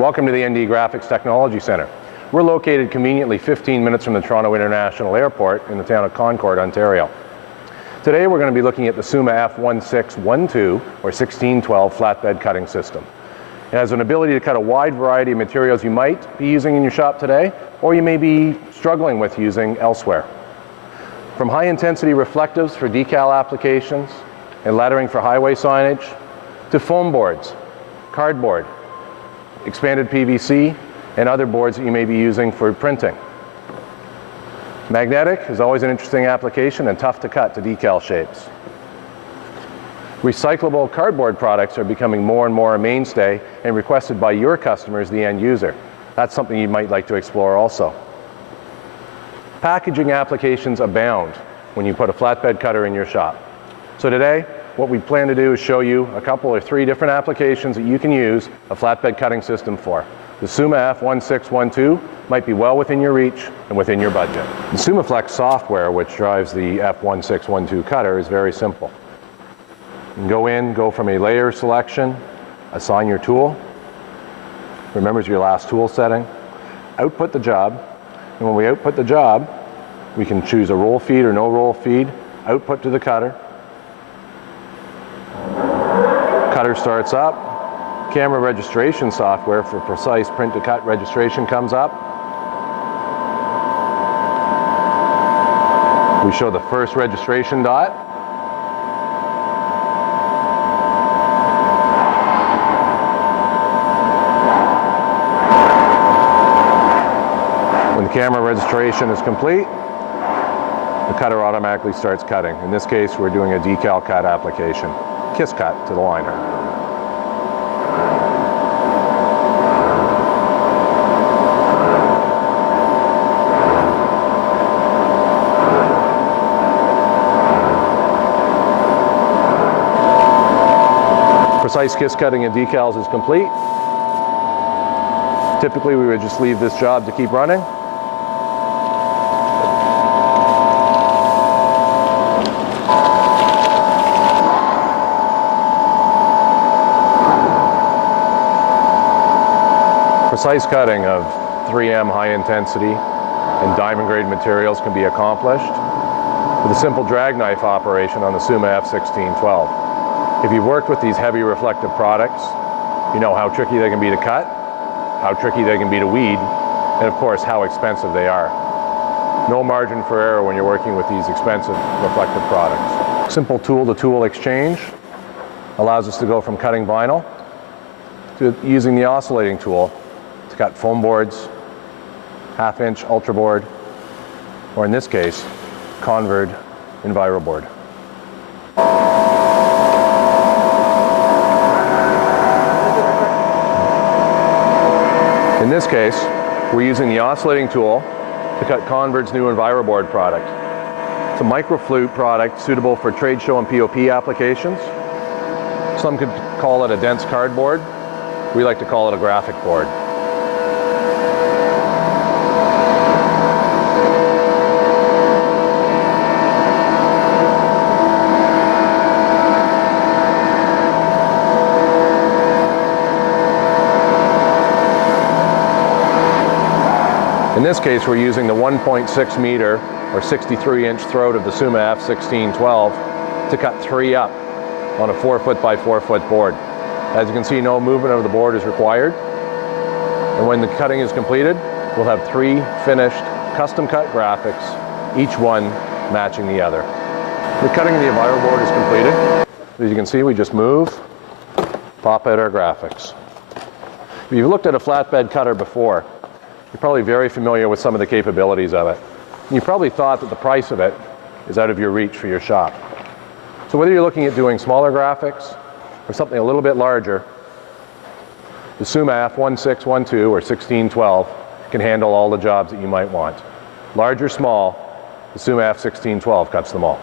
Welcome to the ND Graphics Technology Center. We're located conveniently 15 minutes from the Toronto International Airport in the town of Concord, Ontario. Today we're going to be looking at the Summa F1612 or 1612 flatbed cutting system. It has an ability to cut a wide variety of materials you might be using in your shop today, or you may be struggling with using elsewhere. From high-intensity reflectives for decal applications and lettering for highway signage, to foam boards, cardboard, expanded PVC, and other boards that you may be using for printing. Magnetic is always an interesting application and tough to cut to decal shapes. Recyclable cardboard products are becoming more and more a mainstay and requested by your customers, the end user. That's something you might like to explore also. Packaging applications abound when you put a flatbed cutter in your shop. So today, what we plan to do is show you a couple or three different applications that you can use a flatbed cutting system for. The Summa F1612 might be well within your reach and within your budget. The SummaFlex software, which drives the F1612 cutter, is very simple. You can go from a layer selection, assign your tool, remembers your last tool setting, output the job, and when we output the job, we can choose a roll feed or no roll feed, output to the cutter. Cutter starts up, camera registration software for precise print-to-cut registration comes up. We show the first registration dot. When the camera registration is complete, the cutter automatically starts cutting. In this case, we're doing a decal cut application. Kiss cut to the liner. Precise kiss cutting of decals is complete. Typically we would just leave this job to keep running. Precise cutting of 3M high intensity and diamond grade materials can be accomplished with a simple drag knife operation on the Summa F1612. If you've worked with these heavy reflective products, you know how tricky they can be to cut, how tricky they can be to weed, and of course how expensive they are. No margin for error when you're working with these expensive reflective products. Simple tool-to-tool exchange allows us to go from cutting vinyl to using the oscillating tool to cut foam boards, half-inch ultra board, or in this case, Convert EnviroBoard. In this case, we're using the oscillating tool to cut Convert's new EnviroBoard product. It's a microflute product suitable for trade show and POP applications. Some could call it a dense cardboard. We like to call it a graphic board. In this case, we're using the 1.6 meter or 63-inch throat of the Summa F1612 to cut 3 up on a 4 foot by 4 foot board. As you can see, no movement of the board is required. And when the cutting is completed, we'll have 3 finished custom cut graphics, each one matching the other. The cutting of the EnviroBoard is completed. As you can see, we just move, pop out our graphics. If you've looked at a flatbed cutter before, you're probably very familiar with some of the capabilities of it. And you probably thought that the price of it is out of your reach for your shop. So whether you're looking at doing smaller graphics or something a little bit larger, the Summa F1612 or 1612 can handle all the jobs that you might want. Large or small, the Summa F1612 cuts them all.